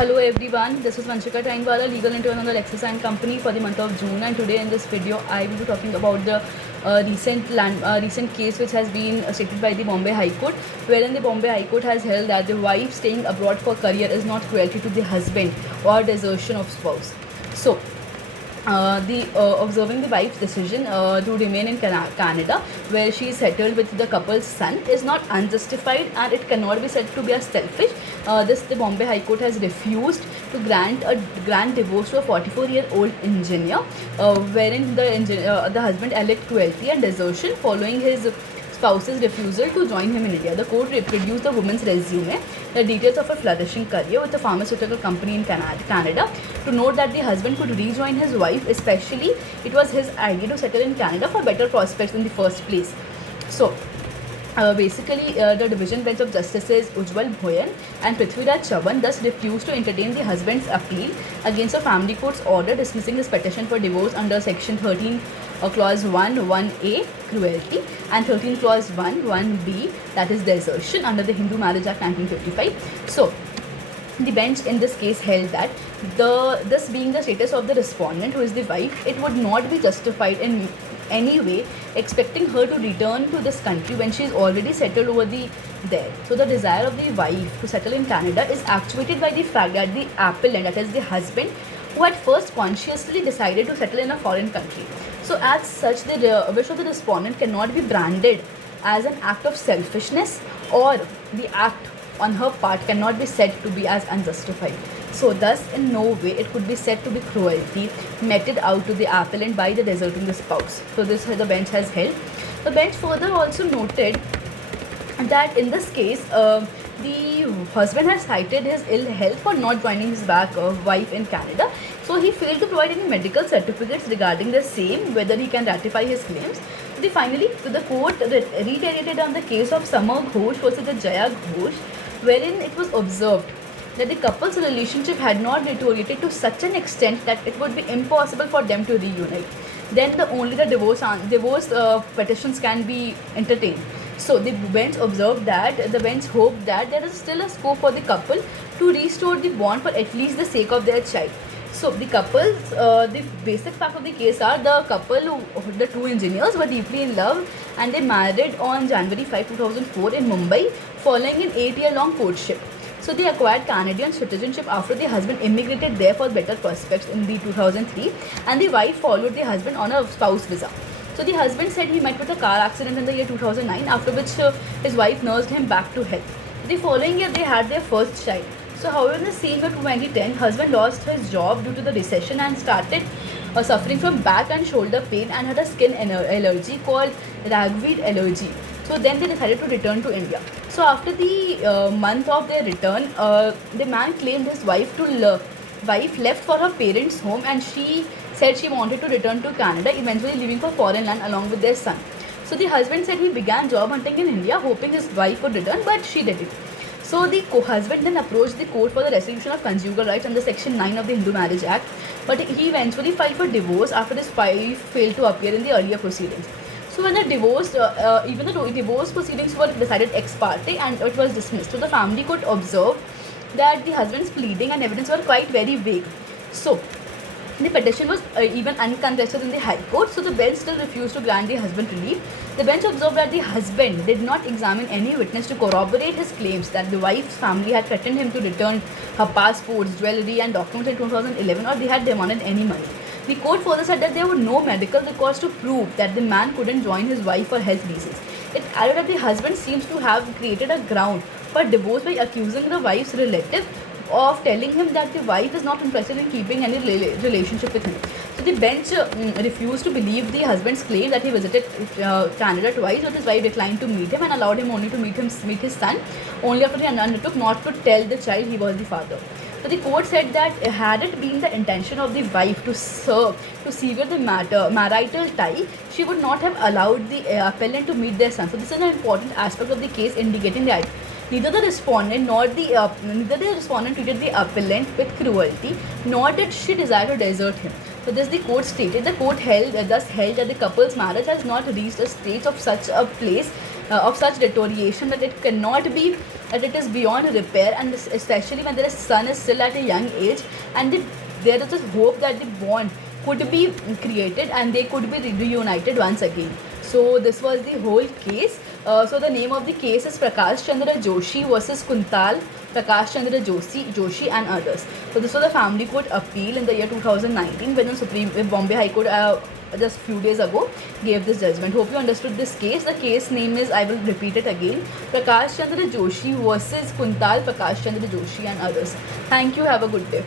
Hello everyone, this is Vanshika Tainwala, legal intern on the Lexus & Company for the month of June, and today in this video I will be talking about the recent case which has been stated by the Bombay High Court, wherein the Bombay High Court has held that the wife staying abroad for career is not cruelty to the husband or desertion of spouse. So the observing the wife's decision to remain in Canada, where she is settled with the couple's son, is not unjustified and it cannot be said to be as selfish. The Bombay High Court has refused to grant divorce to a 44-year-old engineer, wherein the husband alleged cruelty and desertion following his spouse's refusal to join him in India. The court reproduced the woman's resume, the details of her flourishing career with a pharmaceutical company in Canada, to note that the husband could rejoin his wife, especially it was his idea to settle in Canada for better prospects in the first place. So, the Division Bench of Justices Ujjwal Bhoyan and Prithviraj Chavan thus refused to entertain the husband's appeal against the family court's order dismissing his petition for divorce under Section 13 Clause 1, 1A, cruelty, and 13 Clause 1, 1B, that is desertion, under the Hindu Marriage Act 1955. So, the bench in this case held that this being the status of the respondent, who is the wife, it would not be justified in any way expecting her to return to this country when she is already settled over there. So the desire of the wife to settle in Canada is actuated by the fact that the appellant, that is the husband, who had first consciously decided to settle in a foreign country. So as such, the wish of the respondent cannot be branded as an act of selfishness, or the act on her part cannot be said to be as unjustified. So thus in no way it could be said to be cruelty meted out to the appellant by the deserting the spouse. So this the bench has held. The bench further also noted that in this case the husband has cited his ill health for not joining his wife in Canada. So he failed to provide any medical certificates regarding the same, whether he can ratify his claims. The court reiterated on the case of Samar Ghosh versus the Jaya Ghosh, wherein it was observed that the couple's relationship had not deteriorated to such an extent that it would be impossible for them to reunite. Then only the divorce petitions can be entertained. So the bench hoped that there is still a scope for the couple to restore the bond for at least the sake of their child. So the basic fact of the case are the two engineers were deeply in love, and they married on January 5, 2004 in Mumbai following an 8-year-long courtship. So they acquired Canadian citizenship after the husband immigrated there for better prospects in the 2003, and the wife followed the husband on a spouse visa. So the husband said he met with a car accident in the year 2009, after which his wife nursed him back to health. The following year they had their first child. So however, in the same year 2010, husband lost his job due to the recession and started suffering from back and shoulder pain and had a skin allergy called ragweed allergy. So then they decided to return to India. So after the month of their return, the man claimed his wife left for her parents' home, and she said she wanted to return to Canada, eventually leaving for foreign land along with their son. So the husband said he began job hunting in India, hoping his wife would return, but she didn't. So the husband then approached the court for the resolution of conjugal rights under Section 9 of the Hindu Marriage Act, but he eventually filed for divorce after his wife failed to appear in the earlier proceedings. So when the divorce proceedings were decided ex parte and it was dismissed. So the family court observed that the husband's pleading and evidence were quite very vague. So the petition was even uncontested in the High Court, so the bench still refused to grant the husband relief. The bench observed that the husband did not examine any witness to corroborate his claims that the wife's family had threatened him to return her passports, jewelry and documents in 2011, or they had demanded any money. The court further said that there were no medical records to prove that the man couldn't join his wife for health reasons. It added that the husband seems to have created a ground for divorce by accusing the wife's relative of telling him that the wife is not interested in keeping any relationship with him. So the bench refused to believe the husband's claim that he visited Canada twice, but his wife declined to meet him and allowed him only to meet his son only after he undertook not to tell the child he was the father. So the court said that had it been the intention of the wife to sever the marital tie, she would not have allowed the appellant to meet their son. So this is an important aspect of the case, indicating that neither the respondent treated the appellant with cruelty, nor did she desire to desert him. So this the court stated. The court thus held that the couple's marriage has not reached a stage of such a place of such deterioration that it cannot be, that it is beyond repair, and especially when their son is still at a young age, and there is a hope that the bond could be created and they could be reunited once again. So this was the whole case. So the name of the case is Prakash Chandra Joshi versus Kuntal Prakash Chandra Joshi and others. So this was a family court appeal in the year 2019 when the Bombay High Court just few days ago gave this judgment. Hope you understood this case. The case name is, I will repeat it again, Prakash Chandra Joshi versus Kuntal Prakash Chandra Joshi and others. Thank you. Have a good day.